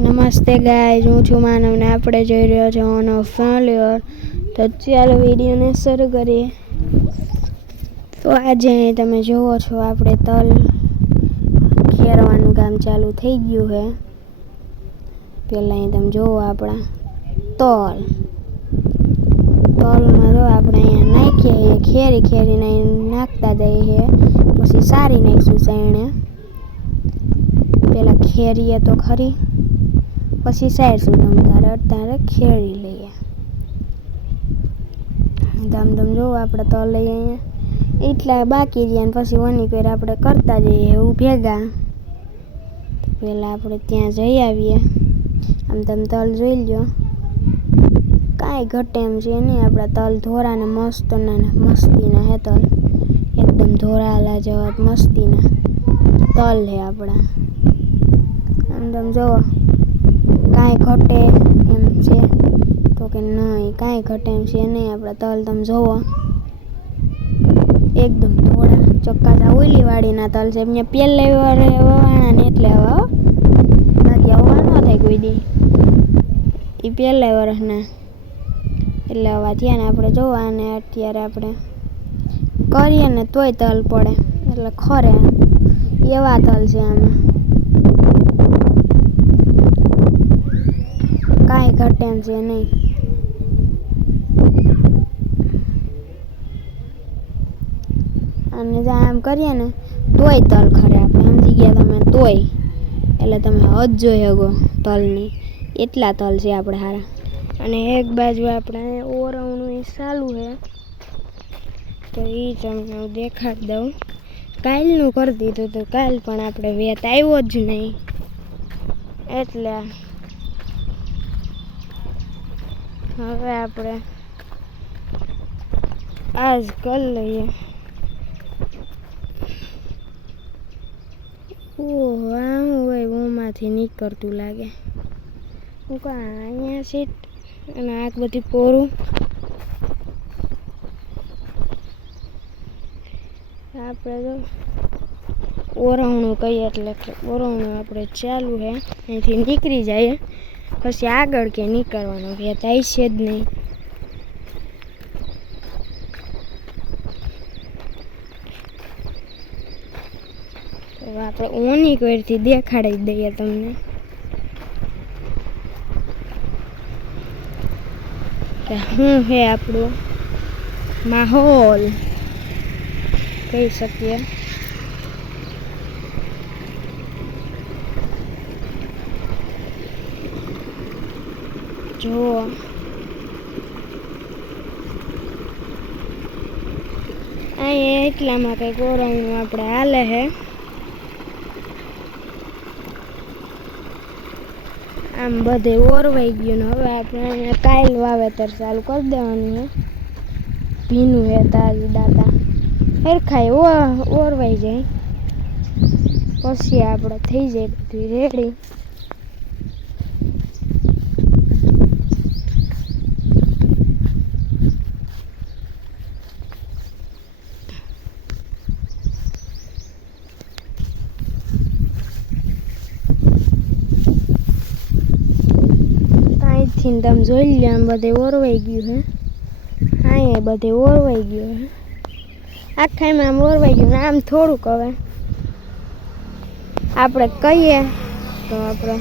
નમસ્તે ગાઈઝ, હું છું માનવ ને આપણે જોઈ રહ્યા છો ઓન ઓફ ફેલ્યોર. તો ચાલો વિડીયોને શરૂ કરીએ. તો આજે તમે જુઓ છો આપણે તલ ખેરવાનું કામ ચાલુ થઈ ગયું છે. પહેલાં અહીં તમે જુઓ આપણા તલમાં જો આપણે અહીંયા નાખીએ ખેરીને નાખતા જઈએ. પછી સારી નાખીશું સાયણે. પહેલાં ખેરીએ તો ખરી, પછી સાઈડશું તારે ખેડી લઈએ. તમે જુઓ આપણે તલ લઈએ અહીંયા એટલા બાકી રહ્યા ને પછી વની કરી આપણે કરતા જઈએ એવું ભેગા. પહેલાં આપણે ત્યાં જઈ આવીએ. આમ તમે તલ જોઈ લો, કાંઈ ઘટે એમ છે નહીં. આપણા તલ ધોરાને મસ્તીના હે તલ, એકદમ ધોરાલા જેવા મસ્તીના તલ હે આપણા. આમ તમે જુઓ કાંઈ ઘટે એમ છે તો કે નહીં, કાંઈ ઘટે એમ છે નહીં. આપણા તલ તમે જુઓ એકદમ ધોળા ચક્કાચા ઓઈલી વાળીના તલ છે. એમને પહેલે વવાણા ને એટલે હવા, બાકી હવા ન થાય કોઈ દી. એ પહેલા વર્ષના એટલે હવા થયા ને આપણે જોવા. અને અત્યારે આપણે કરીએ ને તોય તલ પડે એટલે ખરે એવા તલ છે આમાં. કાંઈ ઘટે એમ છે નહીં. અને જ્યાં આમ કરીએ ને તોય તલ ખરે. આપણે સમજી ગયા તમે તોય, એટલે તમે હદ જોઈ શકો તલની, એટલા તલ છે આપણે સારા. અને એક બાજુ આપણે ઓરવણું એ ચાલુ છે, તો એ તમને હું દેખાડી દઉં. કાલનું કરી દીધું તો કાલ પણ આપણે વેત આવ્યો જ નહીં, એટલે હવે આપણે આજ કરી લઈએ. ઓહ, આમ હોય ઓમાંથી નીકળતું લાગે. હું અહીંયા સીટ અને આગ બધી પોરું. આપણે તો ઓરવણું કહીએ એટલે ઓરવણું આપણે ચાલુ છે. અહીંથી નીકળી જાય પછી આગળ કે નીકળવાનું કે થાય છે જ નહીં. તો આપણે ઓની કોઈથી દેખાડી દઈએ તમને કે શું છે આપણું માહોલ કહી શકીએ. જુઓ અહીંયા એટલામાં કંઈક ઓરવણું આપણે હાલે છે. આમ બધે ઓરવાઈ ગયું ને હવે આપણે અહીંયા કાયલ વાવેતર ચાલુ કરી દેવાનું છે. ભીનું છે તાજી દાતા હરખાય ઓરવાઈ જાય પછી આપણે થઈ જાય બધું રેડી. અહીંથી તમે જોઈ લો આમ બધે ઓરવાઈ ગયું છે. અહીંયા બધે ઓરવાઈ ગયું છે. આખામાં આમ ઓરવાઈ ગયું ને આમ થોડુંક હવે આપણે કહીએ તો આપણે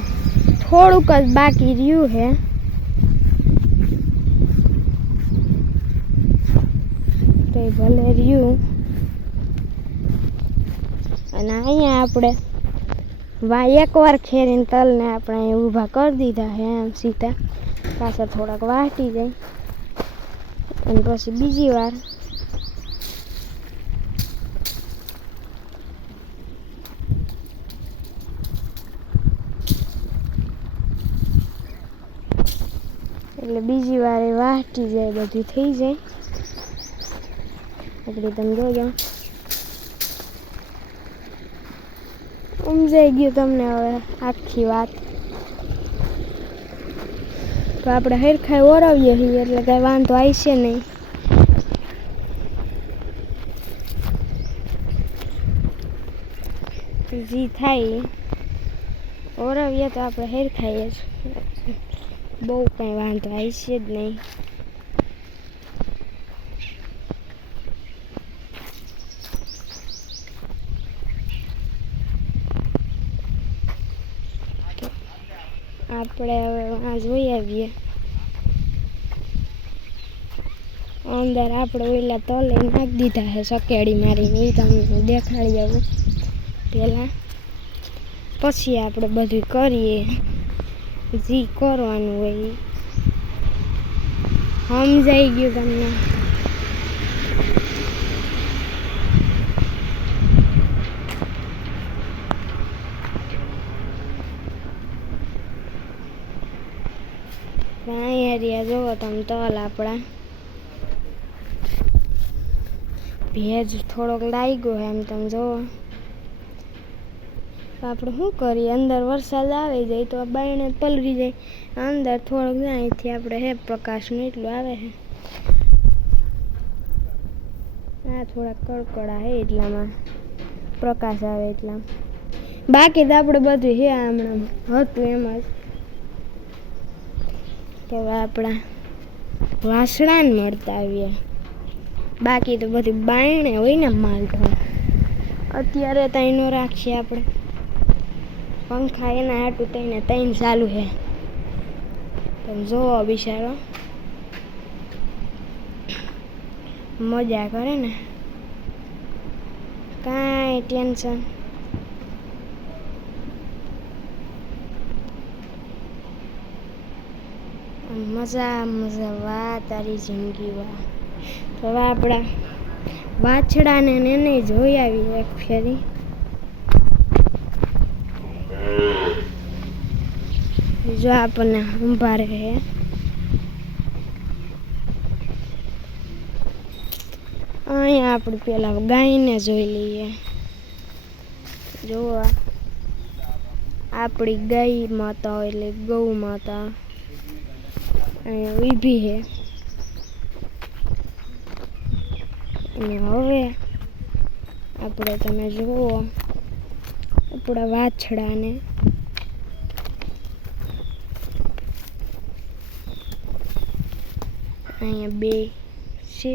થોડુંક જ બાકી રહ્યું છે. તો એ ભલે રહ્યું. અને અહીંયા આપણે એકવાર ખેરીને તલને આપણે ઊભા કરી દીધા છે આમ સીધા. પાછળ થોડાક વાટી જાય અને પછી બીજી વાર એટલે બીજી વાર એ વાટી જાય, બધું થઈ જાય. એટલે તમે જોજો સમજાઈ ગયું તમને હવે આખી વાત. તો આપણે હરખાઈ ઓરવીએ છીએ એટલે કાંઈ વાંધો આવશે નહીં. જે થાય ઓરવીએ તો આપણે હેર ખાઈએ જ, બહુ કંઈ વાંધો આવશે જ નહીં. આપણે હવે આ જોઈ આવીએ અંદર. આપણે ઓલા તલે નાખી દીધા છે સકેડી મારીને, એ તમને દેખાડી આવું પહેલાં. પછી આપણે બધું કરીએ જે કરવાનું હોય. સમજાઈ ગયું તમને? અહીંયા જોવો તમે તલ આપણા ભેજ થોડોક લાગ્યો હોય એમ તમે જોવો. આપણે શું કરીએ, અંદર વરસાદ આવી જાય તો બાયણે પલળી જાય, અંદર થોડોક જાય અહીંથી આપણે હે પ્રકાશનું એટલું આવે છે. આ થોડાક કડકડા હે એટલામાં પ્રકાશ આવે એટલા. બાકી તો આપણે બધું હે હમણાં હતું એમ જ. તો આપણા વાસણા ને મળતા આવીએ. બાકી તો બધું બાયણે હોય ને માલઠો. અત્યારે ત્યાં ન રાખીએ આપણે પંખા એના હાટું તઈને તઈને ચાલુ છે. તમે જોવો બિચારો મજા કરે ને, કાંઈ ટેન્શન. મજા મજા, વાહ તારી જિંદગી વાહ. તો હવે આપણા વાછડાને એને જોઈ આવી એક ફેરી. જો આપણને ઊભા રહે. અહીંયા આપણે પેલા ગાયને જોઈ લઈએ. જો આપણી ગાય માતા એટલે ગૌ માતા અહીંયા ઊભી છે. અને હવે આપણે તમે જુઓ આપણા વાછડાને. અહીંયા બે છે.